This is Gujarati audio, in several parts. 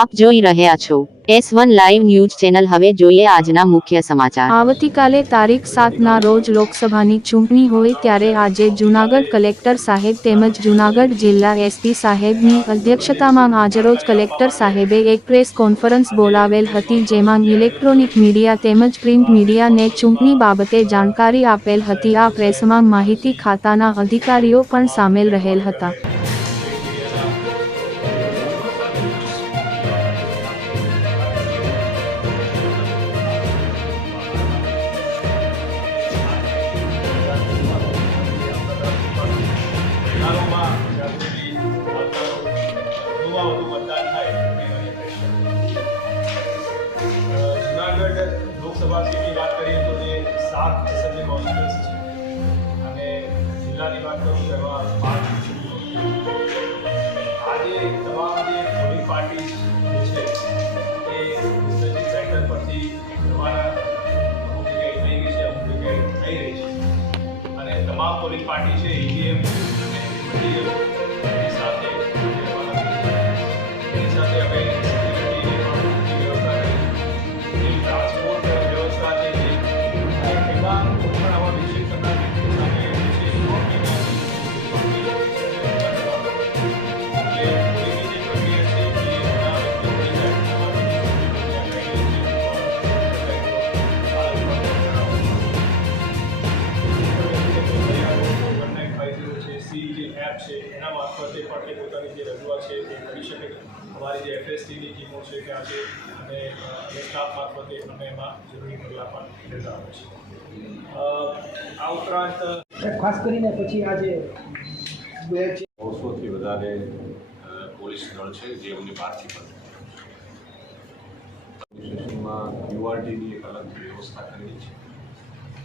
આપ જોઈ રહ્યા છો S1 લાઈવ ન્યૂઝ ચેનલ। હવે જોઈએ આજના મુખ્ય સમાચાર। આવતીકાલે તારીખ 7ના રોજ લોકસભાની ચૂંટણી હોય ત્યારે આજે જૂનાગઢ કલેક્ટર સાહેબ તેમજ જૂનાગઢ જિલ્લા એસપી સાહેબની અધ્યક્ષતામાં આજરોજ કલેક્ટર સાહેબે એક પ્રેસ કોન્ફરન્સ બોલાવેલ હતી, જેમાં ઇલેક્ટ્રોનિક મીડિયા તેમજ પ્રિન્ટ મીડિયાને ચૂંટણી બાબતે જાણકારી આપેલ હતી। આ પ્રેસમાં માહિતી ખાતાના અધિકારીઓ પણ સામેલ રહેલ હતા। જૂનાગઢ લોકસભા સીટની વાત કરીએ તો તે 7 એસેમ્બલી કોન્સ્ટિટ્યુન્સી છે અને જિલ્લાની વાત કરું તો એમાં 5 છે। આજે તમામ જે પોલિંગ પાર્ટી છે એ રિસર્ચિંગ સેન્ટર પરથી તમારા અમુક જગ્યાએ થઈ ગઈ છે, અમુક જગ્યાએ થઈ રહી છે અને તમામ પોલિંગ પાર્ટી છે ઈવીએમ અને મટીરિયલ એની સાથે અમે ટ્રાન્સપોર્ટ વ્યવસ્થા છે એમાં પણ આવા વિશેષ પ્રકારની એપ છે એના મારફતે પણ તે પોતાની જે રજૂઆત છે તે કરી શકે। અમારી જે FSTની ટીમો છે ત્યાં છે અને સ્ટાફ મારફતે અમે એમાં જરૂરી પગલાં પણ લેતા હોય છે। આ ઉપરાંત ખાસ કરીને પછી આજે 200થી વધારે પોલીસ દળ છે જે અમને બહારથી પણ સ્ટેશનમાં URTની એક અલગ વ્યવસ્થા કરેલી છે।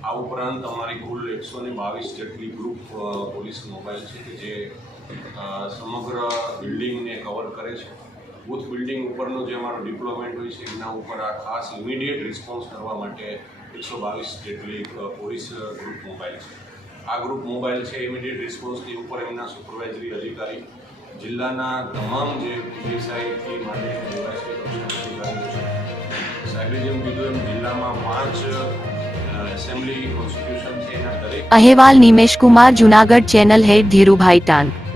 આ ઉપરાંત અમારી કુલ 122 જેટલી ગ્રુપ પોલીસ મોબાઈલ છે કે જે સમગ્ર બિલ્ડિંગને કવર કરે છે। બૂથ બિલ્ડિંગ ઉપરનો જે અમારો ડિપ્લોયમેન્ટ હોય છે એના ઉપર આ ખાસ ઇમિડિયેટ રિસ્પોન્સ કરવા માટે 122 જેટલી પોલીસ ગ્રુપ મોબાઈલ છે। આ ગ્રુપ મોબાઈલ છે ઇમિડિયેટ રિસ્પોન્સની ઉપર એમના સુપરવાઇઝરી અધિકારી, જિલ્લાના તમામ જે PSIથી માંડી અધિકારીઓ છે। સાહેબે જેમ કીધું એમ જિલ્લામાં 5 એસેમ્બલી કોન્સ્ટિટ્યુશન છે એના દરેક અહેવાલ નિમેશ કુમાર, જૂનાગઢ ચેનલ હેડ ધીરુભાઈ ટાંગ।